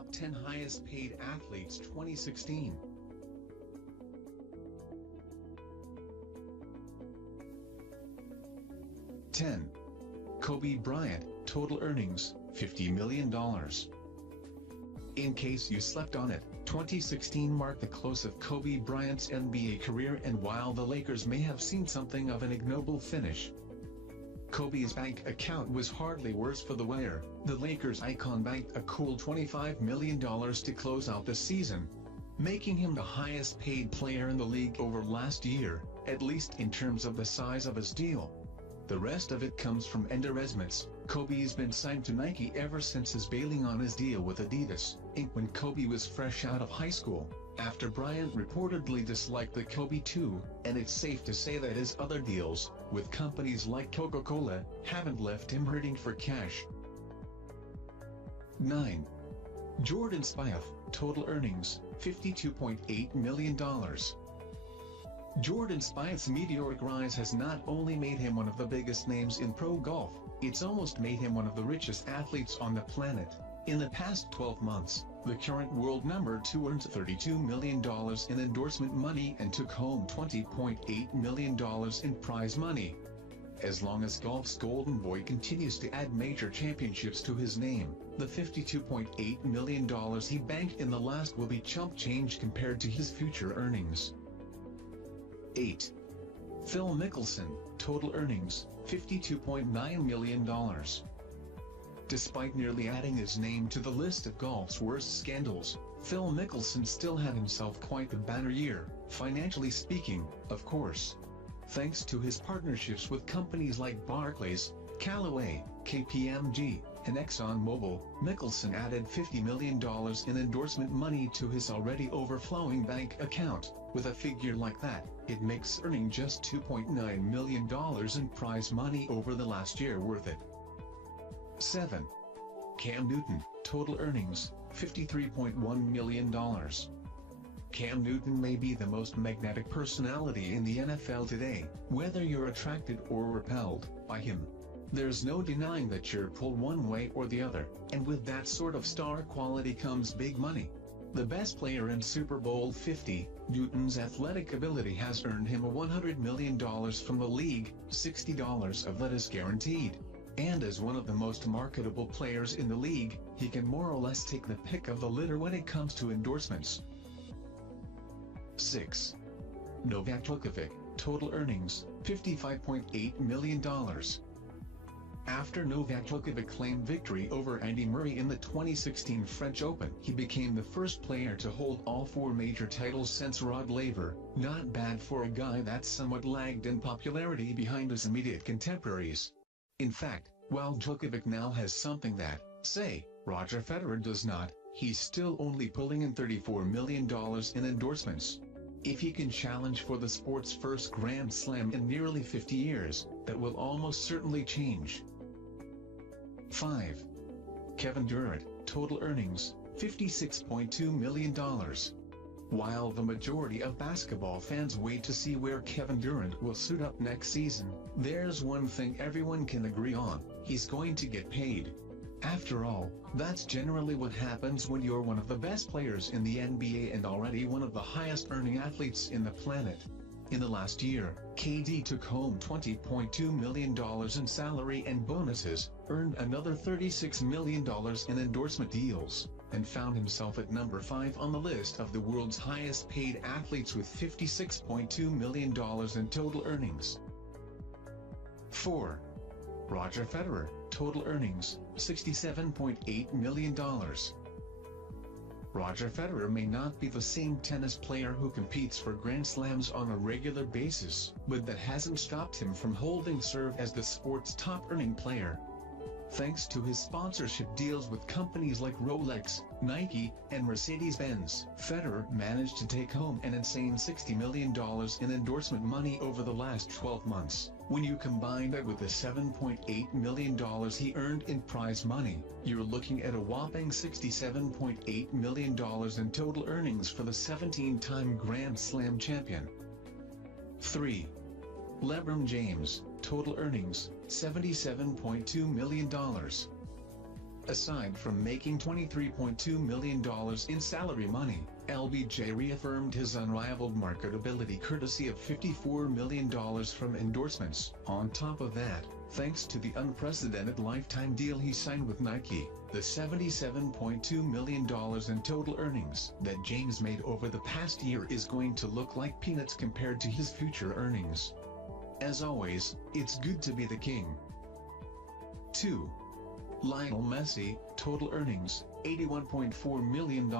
Top 10 Highest Paid Athletes 2016. 10. Kobe Bryant, total earnings, $50 million. In case you slept on it, 2016 marked the close of Kobe Bryant's NBA career, and while the Lakers may have seen something of an ignoble finish, Kobe's bank account was hardly worse for the wear. The Lakers icon banked a cool $25 million to close out the season, making him the highest paid player in the league over last year, at least in terms of the size of his deal. The rest of it comes from endorsements. Kobe's been signed to Nike ever since his bailing on his deal with Adidas, Inc. when Kobe was fresh out of high school, after Bryant reportedly disliked the Kobe 2, and it's safe to say that his other deals, with companies like Coca-Cola, haven't left him hurting for cash. 9. Jordan Spieth, total earnings, $52.8 million. Jordan Spieth's meteoric rise has not only made him one of the biggest names in pro golf, it's almost made him one of the richest athletes on the planet. In the past 12 months, the current world number 2 earned $32 million in endorsement money and took home $20.8 million in prize money. As long as golf's golden boy continues to add major championships to his name, the $52.8 million he banked in the last will be chump change compared to his future earnings. 8. Phil Mickelson, total earnings, $52.9 million. Despite nearly adding his name to the list of golf's worst scandals, Phil Mickelson still had himself quite the banner year, financially speaking, of course. Thanks to his partnerships with companies like Barclays, Callaway, KPMG, and ExxonMobil, Mickelson added $50 million in endorsement money to his already overflowing bank account. With a figure like that, it makes earning just $2.9 million in prize money over the last year worth it. 7. Cam Newton, total earnings, $53.1 million. Cam Newton may be the most magnetic personality in the NFL today, whether you're attracted or repelled by him. There's no denying that you're pulled one way or the other, and with that sort of star quality comes big money. The best player in Super Bowl 50, Newton's athletic ability has earned him $100 million from the league, $60 of that is guaranteed. And as one of the most marketable players in the league, he can more or less take the pick of the litter when it comes to endorsements. 6. Novak Djokovic, total earnings, $55.8 million. After Novak Djokovic claimed victory over Andy Murray in the 2016 French Open, he became the first player to hold all 4 major titles since Rod Laver. Not bad for a guy that somewhat lagged in popularity behind his immediate contemporaries. In fact, while Djokovic now has something that, say, Roger Federer does not, he's still only pulling in $34 million in endorsements. If he can challenge for the sport's first Grand Slam in nearly 50 years, that will almost certainly change. 5. Kevin Durant, total earnings, $56.2 million. While the majority of basketball fans wait to see where Kevin Durant will suit up next season, there's one thing everyone can agree on: he's going to get paid. After all, that's generally what happens when you're one of the best players in the NBA and already one of the highest earning athletes in the planet. In the last year, KD took home $20.2 million in salary and bonuses, earned another $36 million in endorsement deals, and found himself at number 5 on the list of the world's highest paid athletes with $56.2 million in total earnings. 4. Roger Federer, total earnings, $67.8 million. Roger Federer may not be the same tennis player who competes for Grand Slams on a regular basis, but that hasn't stopped him from holding serve as the sport's top-earning player. Thanks to his sponsorship deals with companies like Rolex, Nike, and Mercedes-Benz, Federer managed to take home an insane $60 million in endorsement money over the last 12 months. When you combine that with the $7.8 million he earned in prize money, you're looking at a whopping $67.8 million in total earnings for the 17-time Grand Slam champion. 3. LeBron James, total earnings, $77.2 million. Aside from making $23.2 million in salary money, LBJ reaffirmed his unrivaled marketability courtesy of $54 million from endorsements. On top of that, thanks to the unprecedented lifetime deal he signed with Nike, the $77.2 million in total earnings that James made over the past year is going to look like peanuts compared to his future earnings. As always, it's good to be the king. 2. Lionel Messi, total earnings, $81.4 million.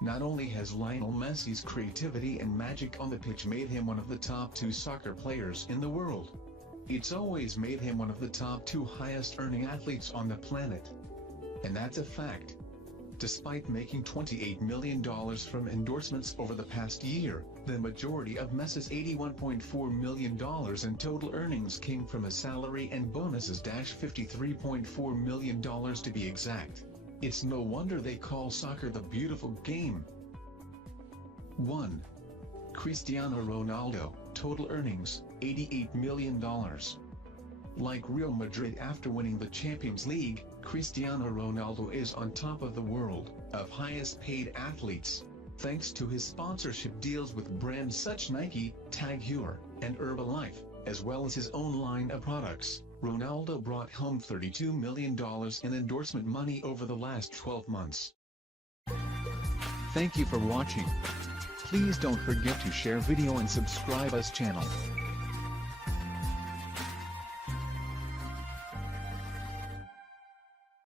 Not only has Lionel Messi's creativity and magic on the pitch made him one of the top 2 soccer players in the world, it's always made him one of the top 2 highest-earning athletes on the planet. And that's a fact. Despite making $28 million from endorsements over the past year, the majority of Messi's $81.4 million in total earnings came from a salary and bonuses $53.4 million to be exact. It's no wonder they call soccer the beautiful game. 1. Cristiano Ronaldo, total earnings, $88 million. Like Real Madrid after winning the Champions League, Cristiano Ronaldo is on top of the world of highest-paid athletes, thanks to his sponsorship deals with brands such Nike, Tag Heuer, and Herbalife, as well as his own line of products. Ronaldo brought home $32 million in endorsement money over the last 12 months. Thank you for watching. Please don't forget to share video and subscribe us channel.